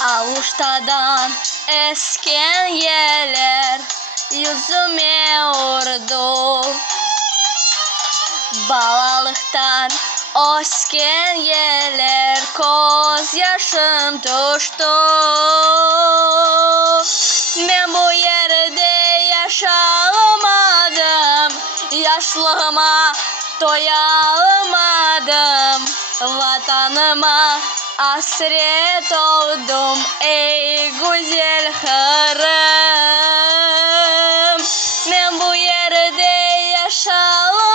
Avuştadan esken yeler yüzüme vurdu. Balalıktan osken yeler koz yaşım tuştu. Ben bu yerde yaşamadım, yaşlığıma doyamadım. Vatanıma hasret oldum ey güzel Kırım. Ben bu yerde yaşamadım,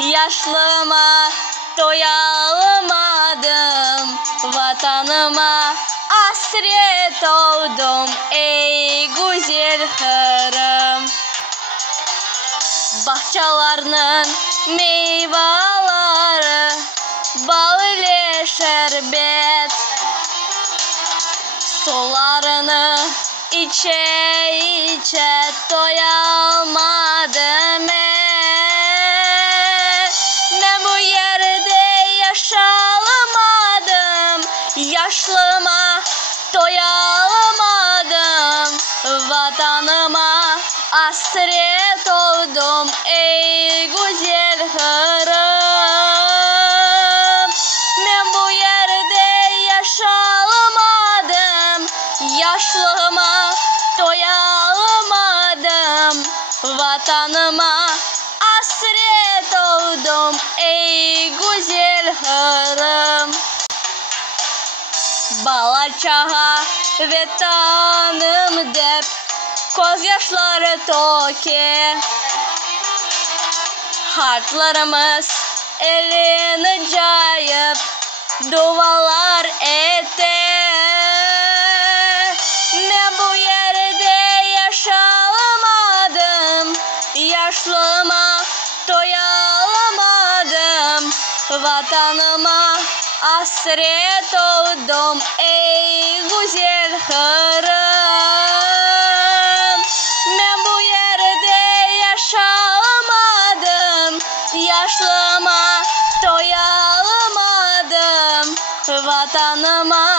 yaşlığıma doyamadım. Vatanıma hasret oldum ey güzel Kırım. Bahçelerinin meyveleri bal ile şerbet, sularını içe içe doyamadım. Ben bu yerde yaşamadım, yaşlığıma doyamadım. Vatanıma hasret oldum ey güzel Kırım. Ben bu yerde yaşamadım, yaşlığıma doyamadım. Vatanıma hasret oldum ey güzel Kırım. Bala çağa ve tanım dep koz yaşları toke. Hartlarımız elini cayıp dualar etti. Ben bu yerde yaşamadım, yaşlığıma doyamadım. Vatanıma hasret oldum ey güzel Kırım. Ben bu yerde yaşamadım, yaşlığıma doyamadım. Vatanıma